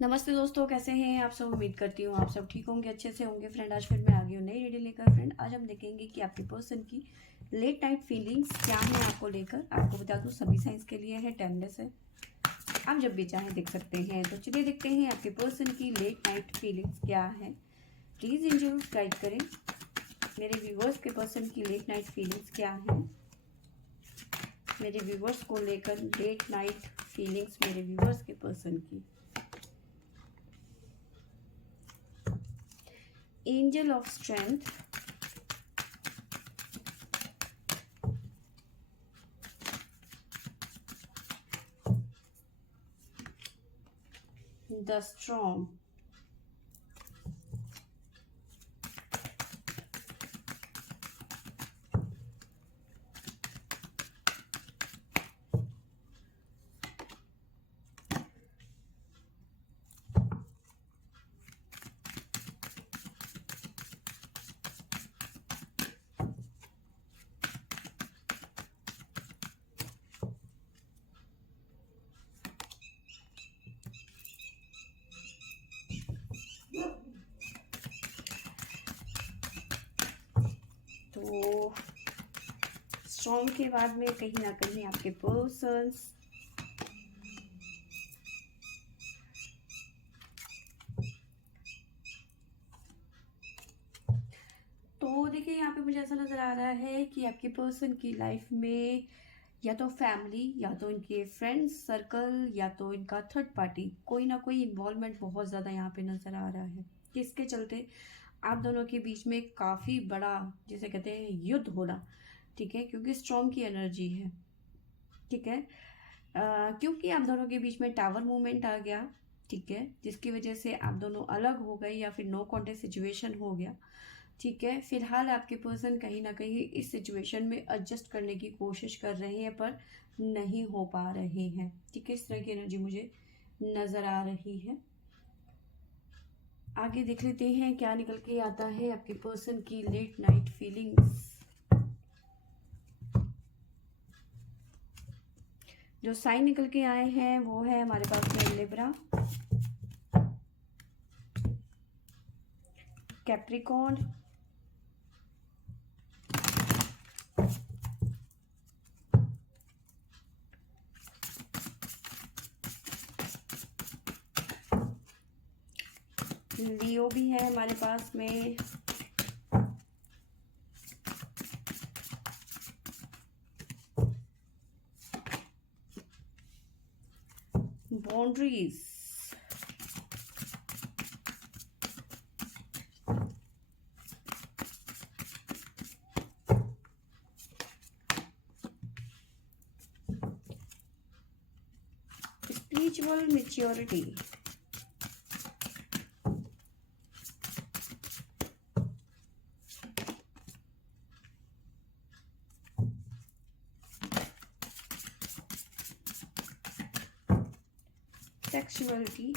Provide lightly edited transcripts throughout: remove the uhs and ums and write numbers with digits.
नमस्ते दोस्तों, कैसे हैं आप सब। उम्मीद करती हूँ आप सब ठीक होंगे, अच्छे से होंगे। फ्रेंड, आज फिर मैं आ गई हूँ नई वीडियो लेकर। फ्रेंड, आज हम देखेंगे कि आपके पर्सन की लेट नाइट फीलिंग्स क्या है आपको लेकर। आपको बता दूँ, सभी साइंस के लिए है, टाइमलेस है, आप जब भी चाहें देख सकते हैं। तो चलिए देखते हैं आपके पर्सन की लेट नाइट फीलिंग्स क्या है। प्लीज़ एंजल गाइड करें मेरे व्यूवर्स के पर्सन की लेट नाइट फीलिंग्स क्या है। मेरे व्यूवर्स को लेकर लेट नाइट फीलिंग्स मेरे व्यूवर्स के पर्सन की। Angel of strength, the strong, तो स्ट्रॉन्ग के बाद में कहीं ना कहीं आपके पर्सन्स तो देखिए, यहाँ पे मुझे ऐसा नज़र आ रहा है कि आपके पर्सन की लाइफ में या तो फैमिली, या तो इनके फ्रेंड्स सर्कल, या तो इनका थर्ड पार्टी, कोई ना कोई इन्वॉल्वमेंट बहुत ज़्यादा यहाँ पे नज़र आ रहा है। किसके चलते आप दोनों के बीच में काफ़ी बड़ा, जिसे कहते हैं, युद्ध होना। ठीक है, क्योंकि स्ट्रॉन्ग की एनर्जी है। ठीक है, क्योंकि आप दोनों के बीच में टावर मूवमेंट आ गया। ठीक है, जिसकी वजह से आप दोनों अलग हो गए या फिर नो कॉन्टेक्ट सिचुएशन हो गया। ठीक है, फिलहाल आपके पर्सन कहीं ना कहीं इस सिचुएशन में एडजस्ट करने की कोशिश कर रहे हैं, पर नहीं हो पा रहे हैं। ठीक है, इस तरह की एनर्जी मुझे नज़र आ रही है। आगे देख लेते हैं क्या निकल के आता है आपके पर्सन की लेट नाइट फीलिंग्स। जो साइन निकल के आए हैं वो है हमारे पास में लिब्रा, कैप्रिकॉर्न, लियो भी है हमारे पास में, boundaries, spiritual maturity, sexuality,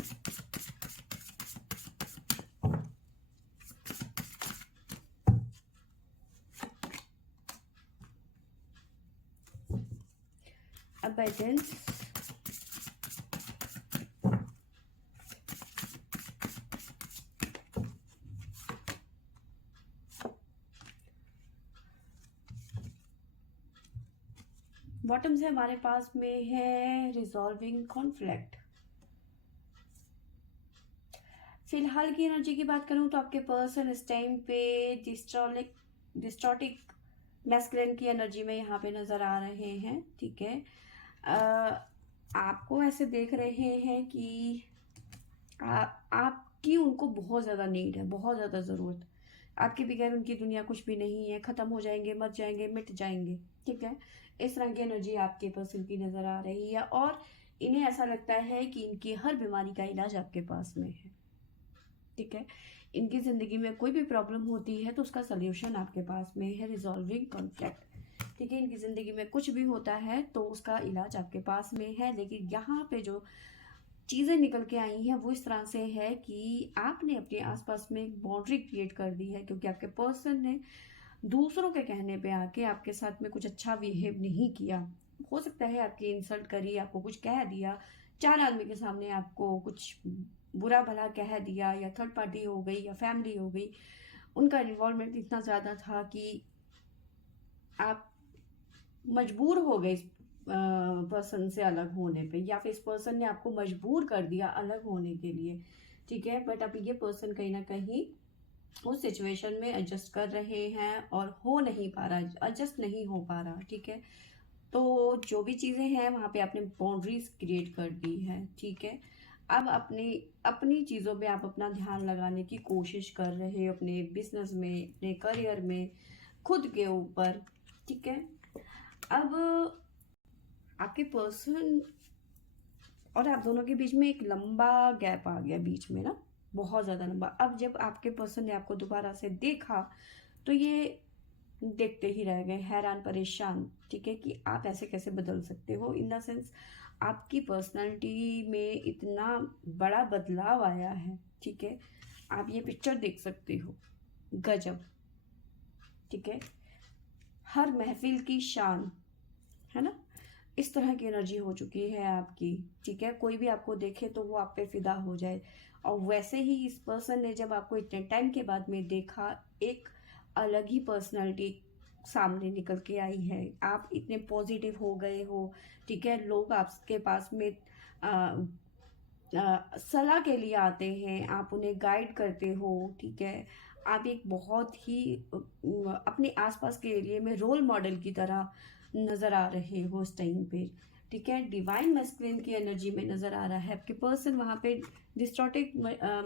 abundance, bottom से हमारे पास में है रिजॉल्विंग कॉन्फ्लिक्ट। फिलहाल की एनर्जी की बात करूं तो आपके पर्सन इस टाइम पे डिस्टॉटिक मैस्कुलिन की एनर्जी में यहाँ पे नजर आ रहे हैं। ठीक है, आपको ऐसे देख रहे हैं कि आपकी उनको बहुत ज़्यादा नीड है, बहुत ज़्यादा ज़रूरत। आपके बगैर उनकी दुनिया कुछ भी नहीं है, ख़त्म हो जाएंगे, मर जाएंगे, मिट जाएंगे। ठीक है, इस तरह की एनर्जी आपके पर्सन की नज़र आ रही है, और इन्हें ऐसा लगता है कि इनकी हर बीमारी का इलाज आपके पास में है। ठीक है, इनकी ज़िंदगी में कोई भी प्रॉब्लम होती है तो उसका सल्यूशन आपके पास में है, रिजॉल्विंग कॉन्फ्लिक्ट। ठीक है, इनकी ज़िंदगी में कुछ भी होता है तो उसका इलाज आपके पास में है। लेकिन यहाँ पे जो चीज़ें निकल के आई हैं वो इस तरह से है कि आपने अपने आसपास में एक बाउंड्री क्रिएट कर दी है, क्योंकि आपके पर्सन ने दूसरों के कहने पे आके आपके साथ में कुछ अच्छा बिहेव नहीं किया। हो सकता है आपकी इंसल्ट करी, आपको कुछ कह दिया, चार आदमी के सामने आपको कुछ बुरा भला कह दिया, या थर्ड पार्टी हो गई या फैमिली हो गई, उनका इन्वॉल्वमेंट इतना ज़्यादा था कि आप मजबूर हो गए इस पर्सन से अलग होने पे, या फिर इस पर्सन ने आपको मजबूर कर दिया अलग होने के लिए, ठीक है। बट अब ये पर्सन कहीं ना कहीं उस सिचुएशन में एडजस्ट कर रहे हैं और हो नहीं पा रहा, एडजस्ट नहीं हो पा रहा, ठीक है। तो जो भी चीज़ें हैं वहाँ पे आपने बाउंड्रीज क्रिएट कर दी है, ठीक है। अब अपनी अपनी चीज़ों में आप अपना ध्यान लगाने की कोशिश कर रहे हो, अपने बिजनेस में, अपने करियर में, खुद के ऊपर, ठीक है। अब आपके पर्सन और आप दोनों के बीच में एक लंबा गैप आ गया बीच में ना, बहुत ज़्यादा लंबा। अब जब आपके पर्सन ने आपको दोबारा से देखा तो ये देखते ही रह गए, हैरान परेशान, ठीक है, कि आप ऐसे कैसे बदल सकते हो। इन द सेंस आपकी पर्सनालिटी में इतना बड़ा बदलाव आया है, ठीक है। आप ये पिक्चर देख सकते हो, गजब, ठीक है, हर महफिल की शान, है ना, इस तरह की एनर्जी हो चुकी है आपकी, ठीक है। कोई भी आपको देखे तो वो आप पे फिदा हो जाए। और वैसे ही इस पर्सन ने जब आपको इतने टाइम के बाद में देखा, एक अलग ही पर्सनालिटी सामने निकल के आई है। आप इतने पॉजिटिव हो गए हो, ठीक है। लोग आपके पास में सलाह के लिए आते हैं, आप उन्हें गाइड करते हो, ठीक है। आप एक बहुत ही अपने आसपास के एरिया में रोल मॉडल की तरह नज़र आ रहे हो उस टाइम पे, ठीक है। डिवाइन मस्कुलिन की एनर्जी में नज़र आ रहा है आपके पर्सन, वहाँ पे डिस्टॉर्टेड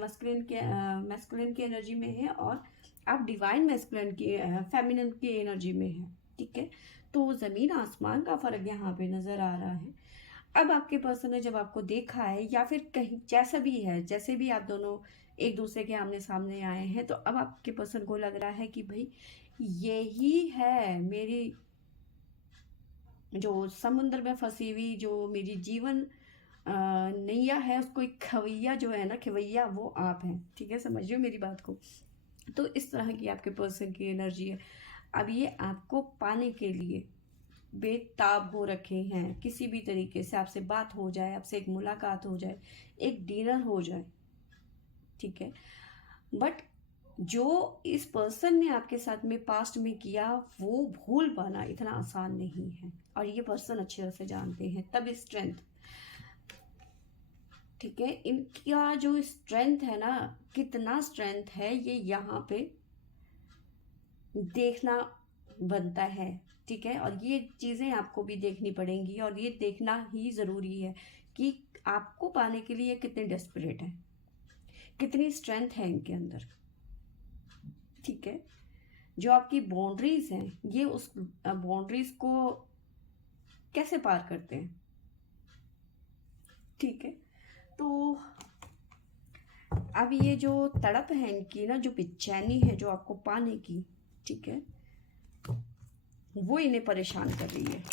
मस्कुलिन की एनर्जी में है, और आप डिवाइन मस्कुलिन की फेमिनिन की एनर्जी में है, ठीक है। तो ज़मीन आसमान का फ़र्क यहाँ पे नज़र आ रहा है। अब आपके पर्सन ने जब आपको देखा है, या फिर कहीं जैसा भी है, जैसे भी आप दोनों एक दूसरे के आमने सामने आए हैं, तो अब आपके पर्सन को लग रहा है कि भाई यही है मेरी जो समुद्र में फंसी हुई जो मेरी जीवन नैया है, उसको एक खवैया जो है ना, खवैया वो आप हैं, ठीक है। समझ रहे हो मेरी बात को। तो इस तरह की आपके पर्सन की एनर्जी है। अब ये आपको पाने के लिए बेताब हो रखे हैं, किसी भी तरीके से आपसे बात हो जाए, आपसे एक मुलाकात हो जाए, एक डिनर हो जाए, ठीक है। बट जो इस पर्सन ने आपके साथ में पास्ट में किया, वो भूल पाना इतना आसान नहीं है, और ये पर्सन अच्छी तरह से जानते हैं। तब स्ट्रेंथ, ठीक है, इनका जो स्ट्रेंथ है ना, कितना स्ट्रेंथ है ये यहाँ पे देखना बनता है, ठीक है। और ये चीज़ें आपको भी देखनी पड़ेंगी, और ये देखना ही ज़रूरी है कि आपको पाने के लिए कितने डेस्परेट हैं, कितनी स्ट्रेंथ है इनके अंदर, ठीक है। जो आपकी बाउंड्रीज हैं, ये उस बाउंड्रीज को कैसे पार करते हैं, ठीक है। तो अब ये जो तड़प है इनकी ना, जो बेचैनी है जो आपको पाने की, ठीक है, वो इन्हें परेशान कर रही है।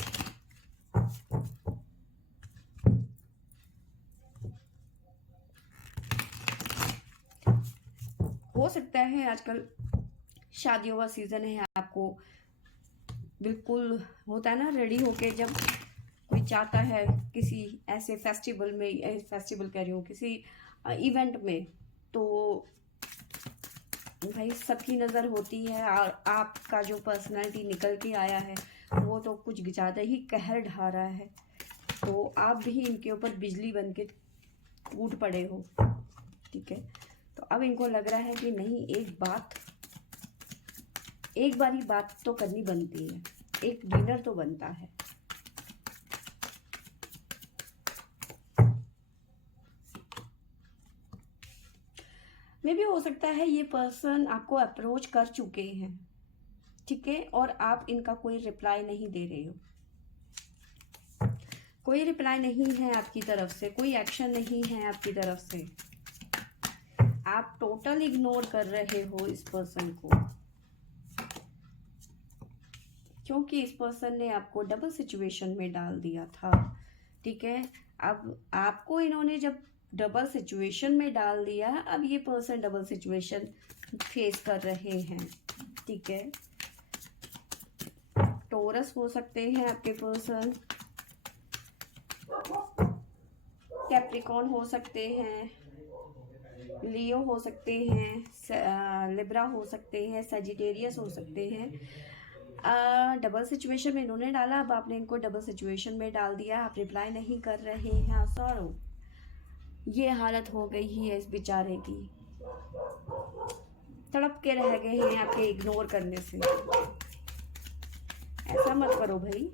हो सकता है आजकल शादियों का सीजन है, आपको बिल्कुल होता है ना, रेडी होके जब कोई चाहता है किसी ऐसे फेस्टिवल में, फेस्टिवल कह रही हूँ, किसी इवेंट में, तो भाई सबकी नज़र होती है, और आपका जो पर्सनालिटी निकल के आया है वो तो कुछ ज़्यादा ही कहर ढा रहा है, तो आप भी इनके ऊपर बिजली बन के टूट पड़े हो, ठीक है। तो अब इनको लग रहा है कि नहीं, एक बारी बात तो करनी बनती है, एक डिनर तो बनता है। मे भी हो सकता है ये पर्सन आपको अप्रोच कर चुके हैं, ठीक है, और आप इनका कोई रिप्लाई नहीं दे रहे हो, कोई रिप्लाई नहीं है आपकी तरफ से, कोई एक्शन नहीं है आपकी तरफ से, आप टोटल इग्नोर कर रहे हो इस पर्सन को, क्योंकि इस पर्सन ने आपको डबल सिचुएशन में डाल दिया था, ठीक है। अब आपको इन्होंने जब डबल सिचुएशन में डाल दिया, अब ये पर्सन डबल सिचुएशन फेस कर रहे हैं, ठीक है। टोरस हो सकते हैं आपके पर्सन, कैप्रिकॉर्न हो सकते हैं, लियो हो सकते हैं, लिब्रा हो सकते हैं, सजिटेरियस हो सकते हैं। डबल सिचुएशन में इन्होंने डाला, अब आपने इनको डबल सिचुएशन में डाल दिया, आप रिप्लाई नहीं कर रहे हैं। सॉरो, ये हालत हो गई है इस बेचारे की, तड़प के रह गए हैं आपके इग्नोर करने से। ऐसा मत करो भाई।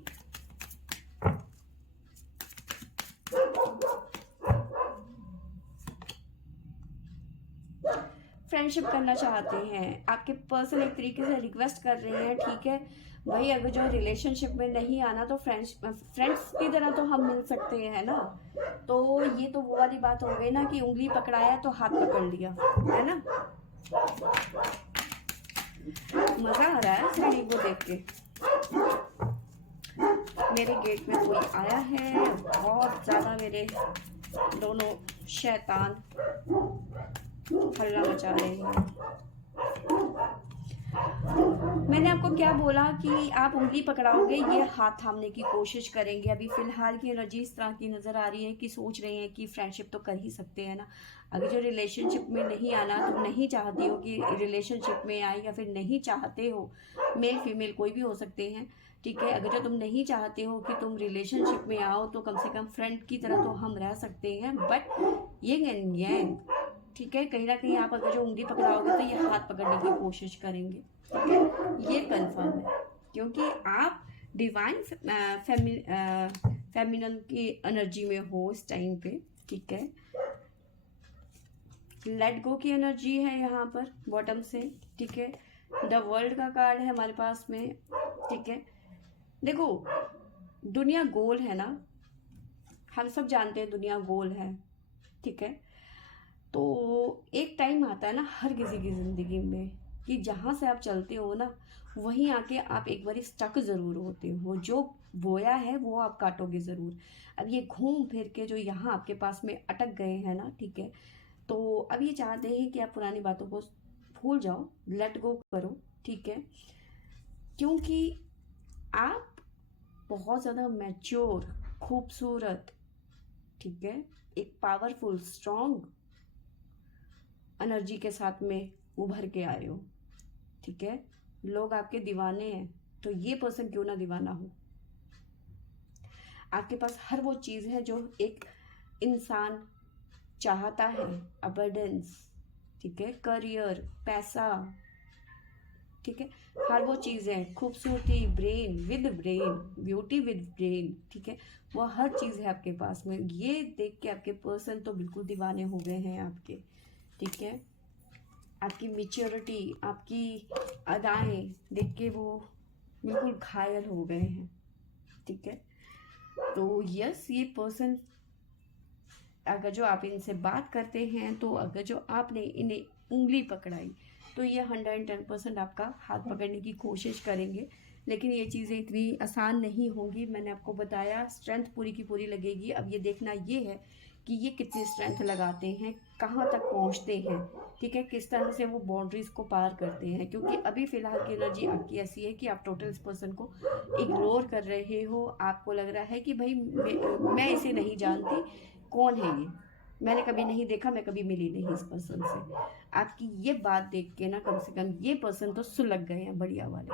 फ्रेंडशिप करना चाहते हैं, आपके पर्सन एक तरीके से रिक्वेस्ट कर रहे हैं, ठीक है भाई, अगर जो रिलेशनशिप में नहीं आना तो फ्रेंड्स की तरह तो हम मिल सकते हैं ना। तो ये तो वो वाली बात हो गई ना कि उंगली पकड़ाया तो हाथ पकड़ लिया, है ना। मजा आ रहा है सीढ़ी को देख के। मेरे गेट में कोई आया है, बहुत ज्यादा मेरे दोनों शैतान हल्ला मचा रहे हैं। मैंने आपको क्या बोला कि आप उंगली पकड़ाओगे, ये हाथ थामने की कोशिश करेंगे। अभी फिलहाल की एनर्जी इस तरह की नजर आ रही है कि सोच रहे हैं कि फ्रेंडशिप तो कर ही सकते हैं ना। अगर जो रिलेशनशिप में नहीं आना, तुम नहीं चाहती हो कि रिलेशनशिप में आए, या फिर नहीं चाहते हो, मेल फीमेल कोई भी हो सकते हैं, ठीक है। अगर जो तुम नहीं चाहते हो कि तुम रिलेशनशिप में आओ तो कम से कम फ्रेंड की तरह तो हम रह सकते हैं, बट यिंग एंड यांग, ठीक है। कहीं ना कहीं आप अगर जो उंगली पकड़ाओगे तो ये हाथ पकड़ने की कोशिश करेंगे, ठीक है, ये कंफर्म है। क्योंकि आप डिवाइन फेमिनन की एनर्जी में हो इस टाइम पे, ठीक है। लेट गो की एनर्जी है यहाँ पर बॉटम से, ठीक है। द वर्ल्ड का कार्ड है हमारे पास में, ठीक है। देखो, दुनिया गोल है ना, हम सब जानते हैं दुनिया गोल है, ठीक है। तो एक टाइम आता है ना हर किसी की ज़िंदगी में कि जहाँ से आप चलते हो ना, वहीं आके आप एक बार स्टक ज़रूर होते हो। जो बोया है वो आप काटोगे ज़रूर। अब ये घूम फिर के जो यहाँ आपके पास में अटक गए हैं ना, ठीक है। तो अब ये चाहते हैं कि आप पुरानी बातों को भूल जाओ, लेट गो करो, ठीक है। क्योंकि आप बहुत ज़्यादा मैच्योर, खूबसूरत, ठीक है, एक पावरफुल, स्ट्रॉन्ग एनर्जी के साथ में उभर के आए हो, ठीक है। लोग आपके दीवाने हैं, तो ये पर्सन क्यों ना दीवाना हो। आपके पास हर वो चीज़ है जो एक इंसान चाहता है, अबंडेंस, ठीक है, करियर, पैसा, ठीक है, हर वो चीज़ें, खूबसूरती, brain with brain, beauty with brain, ठीक है, वो हर चीज़ है आपके पास में। ये देख के आपके पर्सन तो बिल्कुल दीवाने हो गए हैं आपके, ठीक है। आपकी मैच्योरिटी, आपकी अदाएं देख के वो बिल्कुल घायल हो गए हैं, ठीक है। तो यस, ये पर्सन, अगर जो आप इनसे बात करते हैं, तो अगर जो आपने इन्हें उंगली पकड़ाई, तो ये 110% आपका हाथ पकड़ने की कोशिश करेंगे। लेकिन ये चीज़ें इतनी आसान नहीं होंगी। मैंने आपको बताया, स्ट्रेंथ पूरी की पूरी लगेगी। अब ये देखना ये है कि ये कितनी स्ट्रेंथ लगाते हैं, कहाँ तक पहुँचते हैं, ठीक है, किस तरह से वो बाउंड्रीज को पार करते हैं। क्योंकि अभी फ़िलहाल की एनर्जी आपकी ऐसी है कि आप टोटल इस पर्सन को इग्नोर कर रहे हो। आपको लग रहा है कि भाई मैं इसे नहीं जानती, कौन है ये, मैंने कभी नहीं देखा, मैं कभी मिली नहीं इस पर्सन से। आपकी ये बात देख के ना कम से कम ये पर्सन तो सुलग गए हैं बढ़िया वाले,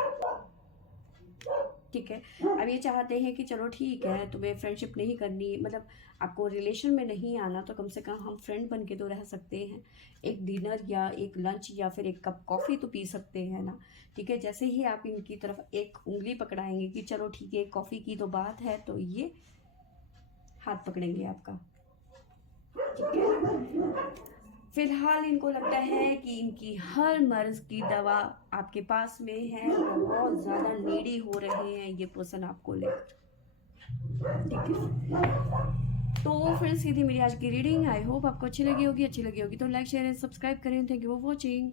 ठीक है। अब ये चाहते हैं कि चलो ठीक है, तुम्हें फ्रेंडशिप नहीं करनी, मतलब आपको रिलेशन में नहीं आना, तो कम से कम हम फ्रेंड बन के तो रह सकते हैं। एक डिनर या एक लंच या फिर एक कप कॉफ़ी तो पी सकते हैं ना, ठीक है। जैसे ही आप इनकी तरफ एक उंगली पकड़ाएंगे कि चलो ठीक है, कॉफ़ी की तो बात है, तो ये हाथ पकड़ेंगे आपका, ठीक है। फिलहाल इनको लगता है कि इनकी हर मर्ज की दवा आपके पास में है, बहुत ज़्यादा नीडी हो रहे हैं ये पर्सन आपको लेकर, ठीक है। तो फ्रेंड्स, ये थी मेरी आज की रीडिंग। आई होप आपको अच्छी लगी होगी। अच्छी लगी होगी तो लाइक, शेयर एंड सब्सक्राइब करें। Thank you for watching.